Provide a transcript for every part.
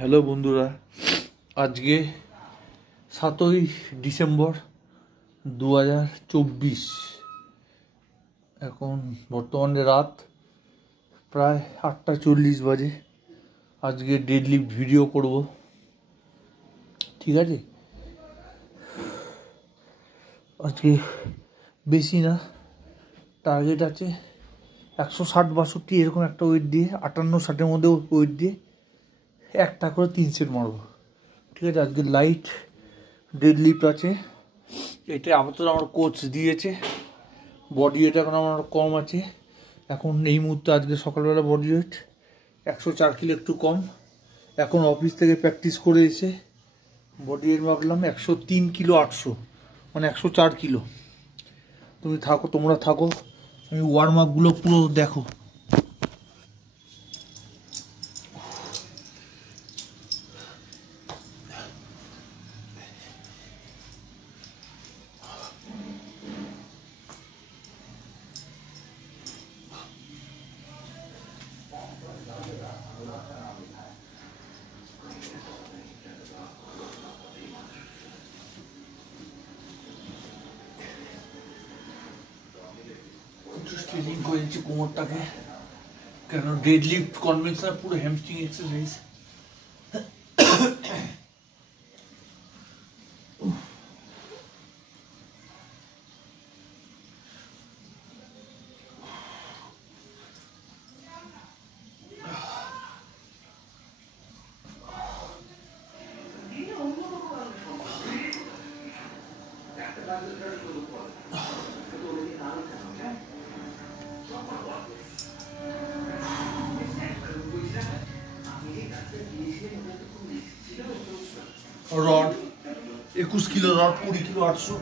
হ্যালো বন্ধুরা, আজকে 7ই ডিসেম্বর 2024। এখন বর্তমানে রাত প্রায় 8:40 বাজে। আজকে ডেডলিফট ভিডিও করব, ঠিক আছে? আজকে বেশি না, টার্গেট আছে 160-62 এরকম একটা ওয়েট দিয়ে, 58-60-এর মধ্যে ওয়েট দিয়ে একটা করে 3 সেট মারবো, ঠিক আছে? আজকে লাইট ডেডলিফট আছে। এটা আপাতত আমার কোচ দিয়েছে। বডি ওয়েট এখন আমার কম আছে। এখন এই মুহূর্তে আজকে সকালবেলা বডি ওয়েট 104 কিলো, একটু কম। এখন অফিস থেকে প্র্যাকটিস করে এসে বডি ওয়েট মাপলাম 103 কিলো 800, মানে 104 কিলো। তোমরা থাকো, আমি ওয়ার্ম আপগুলো পুরো দেখো। স্ট্রেচিং করে দিচ্ছি কোমরটাকে, কেন ডেডলিফট কনভেনশনাল পুরো hamstring exercise. Rod 21 kilo rod, 20 কিলো 800।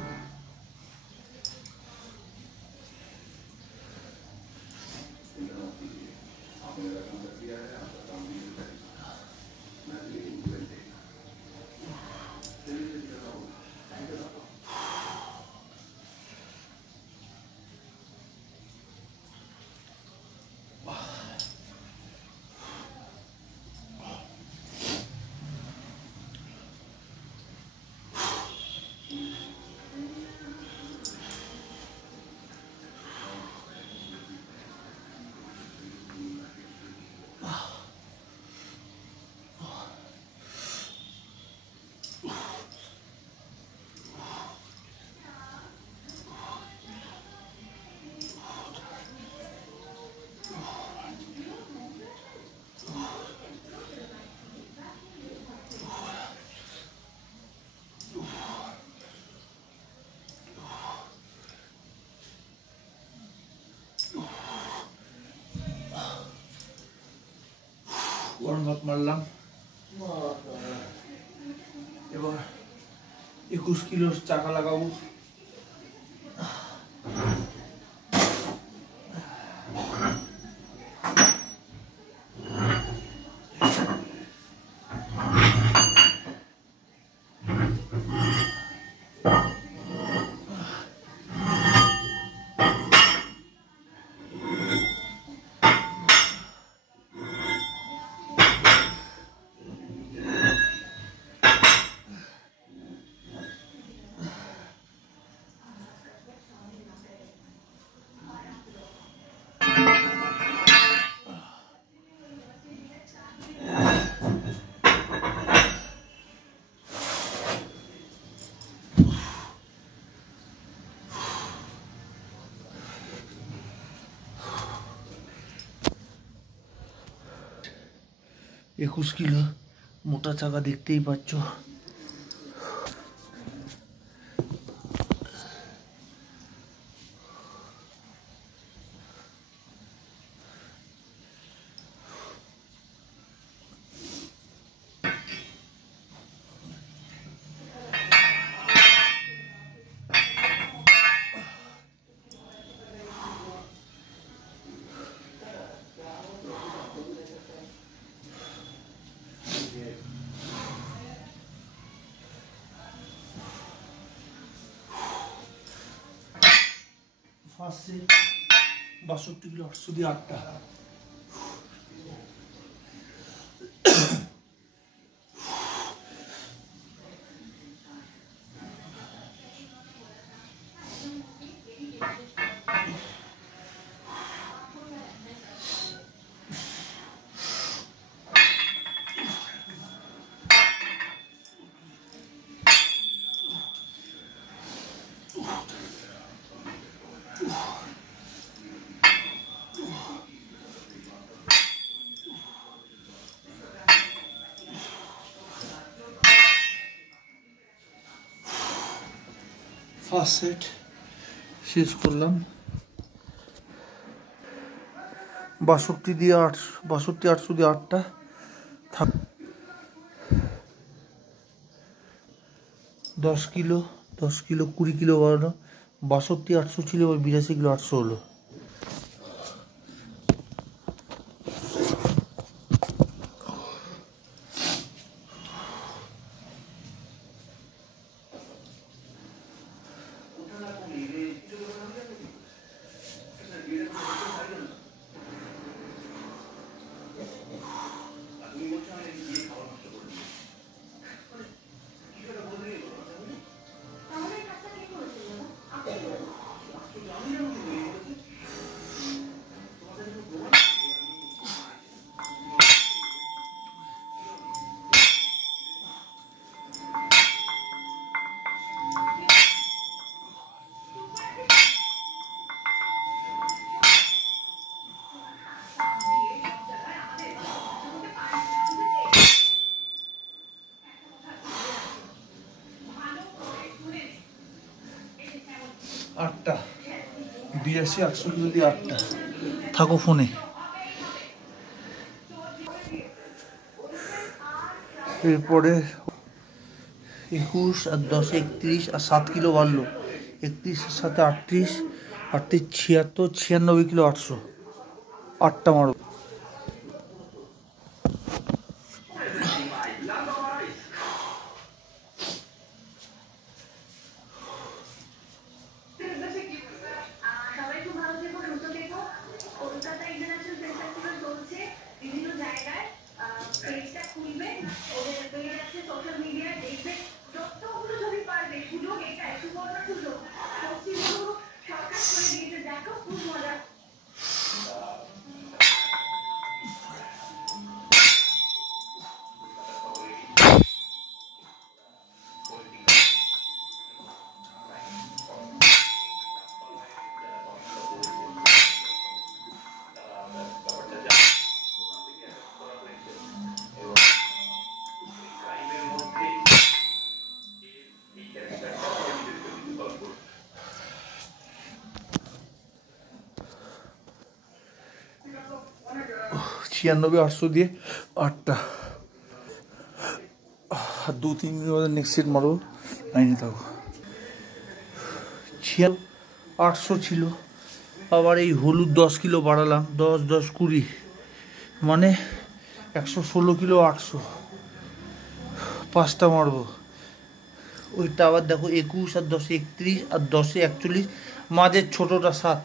ওয়ার্ম আপ মারলাম। এবার 21 কিলোর চাকা লাগাবো। একুশ কিলো মোটা চাকা দেখতেই পাচ্ছ। ফার্স্ট সেট 62 কিলো 800 দিয়ে 8টা। ফার্স্ট সেট শেষ করলাম। 62 দিয়ে 800 দিয়ে 8টা থাক। 10 কিলো 20 কিলো বাড়ানো। 62 800 ছিল, 82 কিলো 800 হলো। আটটা 82 800 কিলো দিয়ে 8টা থাকো ফোনে। এরপরে 21 আর 10 31 আর 7 কিলো বাড়লো। 31-এর সাথে 38 76 96 কিলো 800। 8টা মারো। ছিয়ানব্বই 800 দিয়ে 8টা। 2-3 মিনিট নেক্সট সেট মারো। লাইনে থাকো। 800 ছিল, আবার এই হলুদ 10 কিলো বাড়ালাম। 10 10 20 মানে 116 কিলো 800। 5টা মারবো। ওইটা আবার দেখো 21 আর 10 31 আর 10 41, মাঝের ছোটোটা 7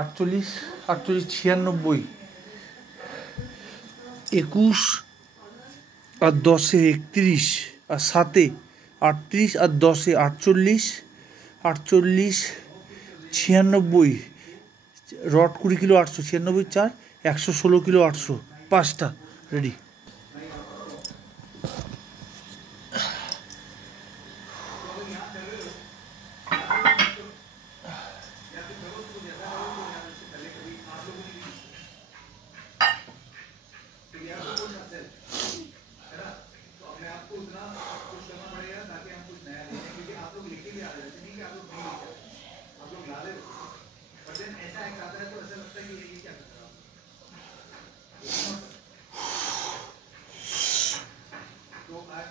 48 48 96। 21 আর 10 31 আর 7 38 আর 10 48 48 96। রড 20 কিলো 800। 96 4 116 কিলো 800। 5টা ready.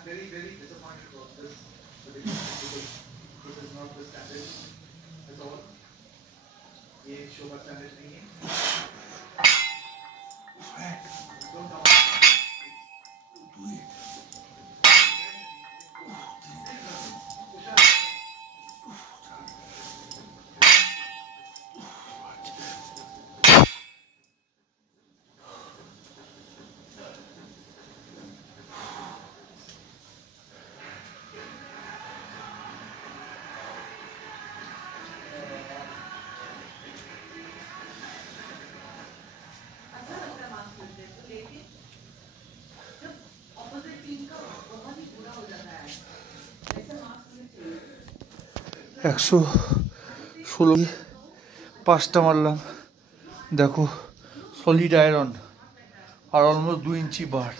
very, very disappointed about this prediction because this is not the standard at all. ये शो का स्टैंडर्ड नहीं है। Don't talk. Do it. একশো 16 5টা মারলাম। দেখো সলিড আয়রন আর অলমোস্ট 2 ইঞ্চি বার।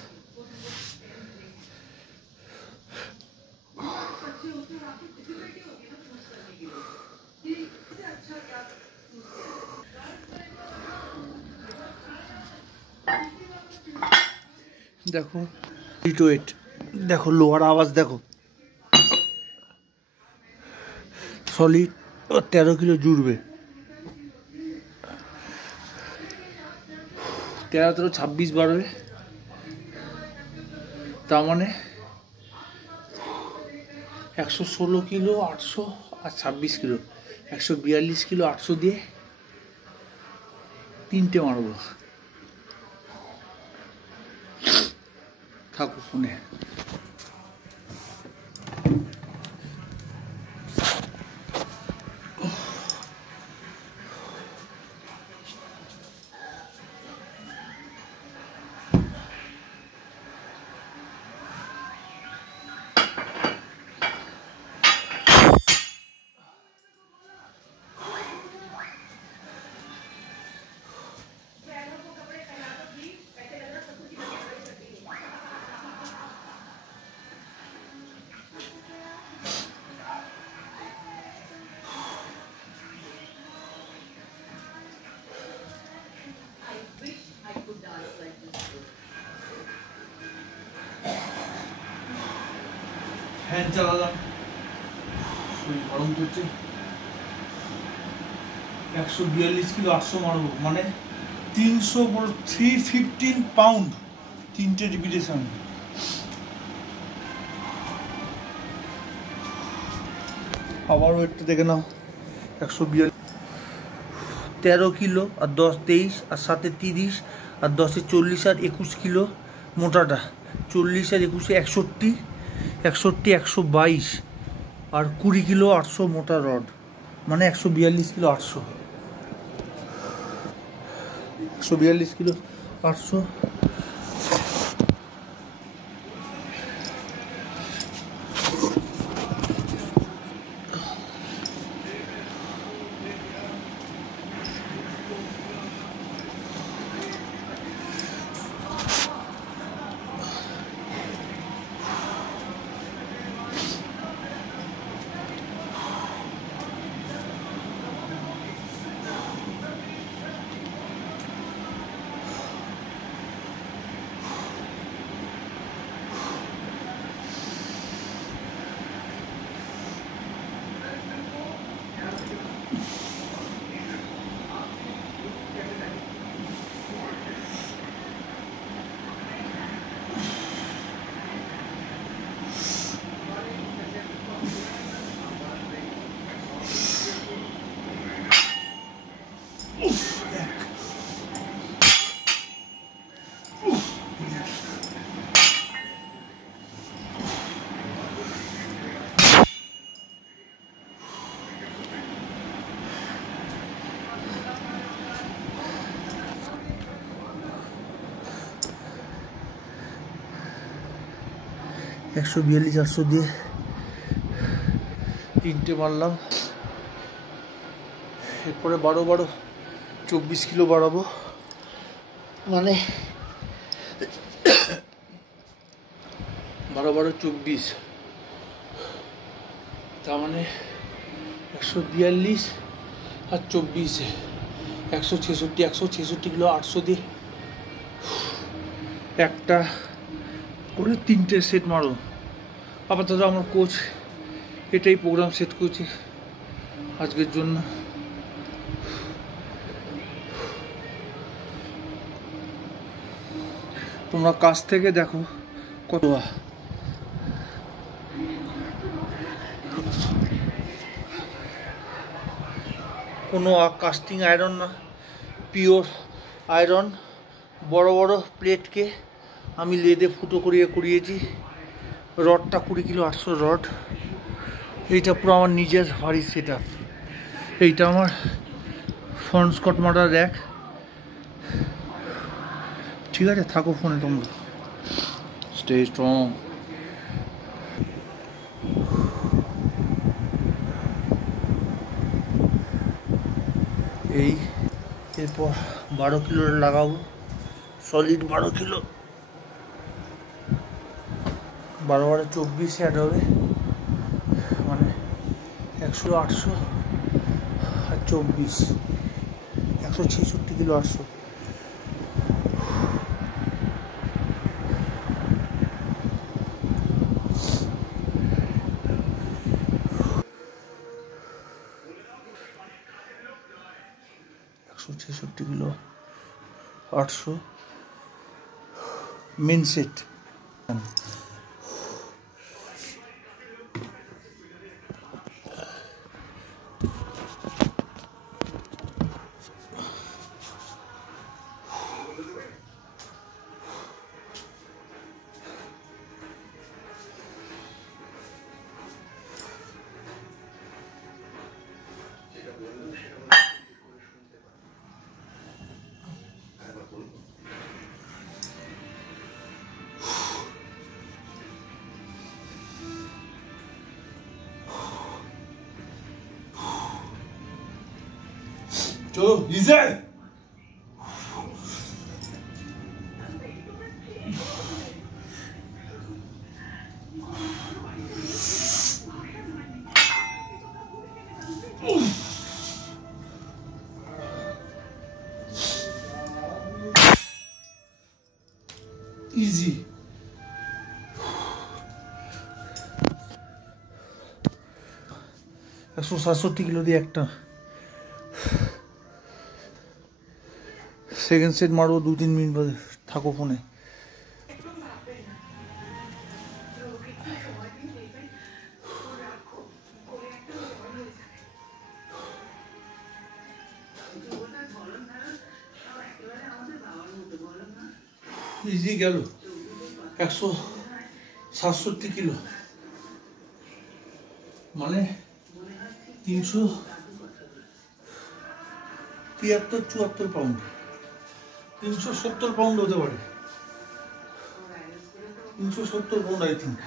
দেখো ওয়েট, দেখো লোহার আওয়াজ, দেখো সলিড 13 কিলো জুড়বে। 13 26 বাড়বে, তার মানে 116 কিলো 800 আর 26 কিলো 142 কিলো 800 দিয়ে 3টে মারবো। থাকো ফোনে। ফ্যান চালালাম, গরম করছে। 142 কিলো 800 মারবো, মানে 315 পাউন্ড, 3টে রিপিটেশন। আবার ওয়েটটা দেখে নাও, 142, 13 কিলো আর 10 23 আর 7 30 আর 10 40 আর 21 কিলো মোটাটা, 40 আর 21 61 61 122 আর 20 কিলো 800 মোটা রড, মানে 142 কিলো 800, 142 কিলো 800। একশো 42 800 দিয়ে 3টে মারলাম। এরপরে 12 24 কিলো বাড়াবো, মানে 12 24, তার মানে 142 আর 24 166 কিলো 800 দিয়ে একটা করে 3টে সেট মারো। আপাতত আমার কোচ এটাই প্রোগ্রাম সেট করছে আজকের জন্য। তোমরা কাছ থেকে দেখো কত, কোনো কাস্টিং আয়রন না, পিওর আয়রন। বড় বড় প্লেটকে আমি লেদে ফুটো করিয়েছি। রডটা 20 কিলো 800 রড। এইটা পুরো আমার নিজের ভারী সেট আপ। এইটা আমার ফ্রন্ট স্কট মারার র্যাক। ঠিক আছে, থাকো ফোনে তোমরা, স্টে স্ট্রং। এই এরপর 12 কিলো লাগাবো, সলিড 12 কিলো, 12 24 অ্যাড হবে, মানে 100 800 আর 24 166 কিলো 800। 166 kilo 800 main set. চলো ইজি ইজি 167 কিলো দিয়ে একটা সেকেন্ড সেট মারবো 2-3 মিনিট বাদে। থাকো ফোনে। ইজি গেল 167 কিলো মানে 373-74 পাউন্ড, 370 পাউন্ড হতে পারে, 370 পাউন্ড আই থিঙ্ক।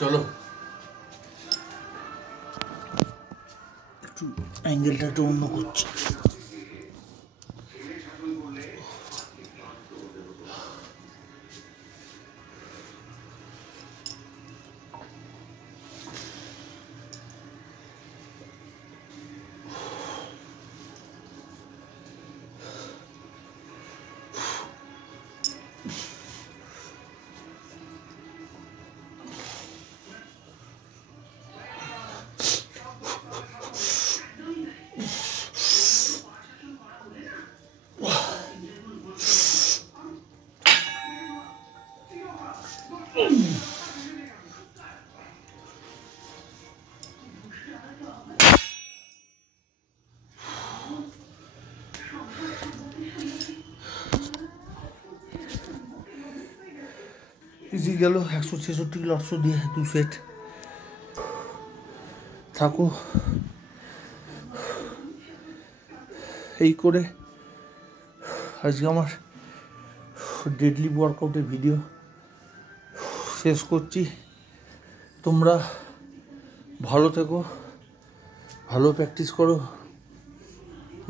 চলো একটু অ্যাঙ্গেলটা একটু অন্য করছি। ইজি গেল 166 কিলো 800 দিয়ে 2 সেট। থাকো এই করে আজকে আমার ডেডলিফট ওয়ার্কআউটের ভিডিও শেষ করছি। তোমরা ভালো থেকো, ভালো প্র্যাকটিস করো,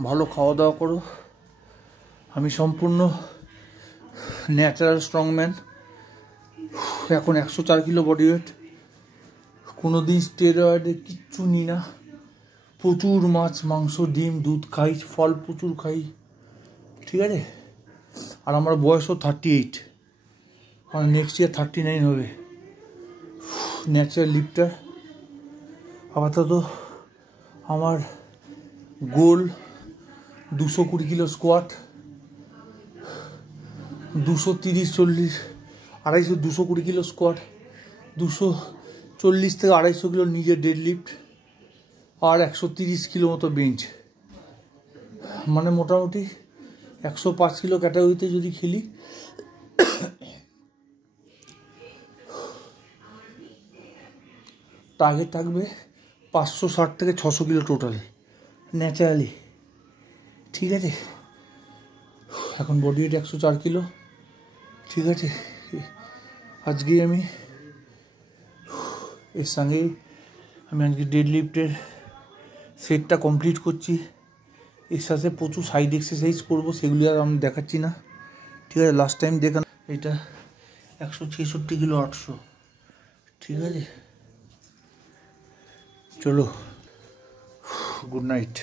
ভালো খাওয়া দাওয়া করো। আমি সম্পূর্ণ ন্যাচারাল স্ট্রংম্যান। এখন 104 কিলো বডি ওয়েট। কোনো দিন স্টেরয়েডে কিচ্ছু নিই না। প্রচুর মাছ, মাংস, ডিম, দুধ খাই, ফল প্রচুর খাই, ঠিক আছে। আর আমার বয়সও 38, আর নেক্সট ইয়ার 39 হবে। ন্যাচারাল লিফটার। আপাতত আমার গোল 220 কিলো স্কোয়াট, 230-40 250 220 কিলো স্কোয়াট, 240 থেকে 250 কিলো নিজের ডেডলিফট, আর 130 কিলো মতো বেঞ্চ। মানে মোটামুটি 105 কিলো ক্যাটাগরিতে যদি খেলি টার্গেট থাকবে 560 থেকে 600 কিলো টোটাল ন্যাচারালি, ঠিক আছে। এখন বডি ওয়েট 104 কিলো, ঠিক আছে। আজকে আমি এর সঙ্গেই আমি আজকে ডেডলিফটের সেটটা কমপ্লিট করছি। এর সাথে প্রচুর সাইড এক্সারসাইজ করবো, সেগুলি আর আমি দেখাচ্ছি না, ঠিক আছে। লাস্ট টাইম দেখান এটা 166 কিলো 800, ঠিক আছে। চলো, গুড নাইট।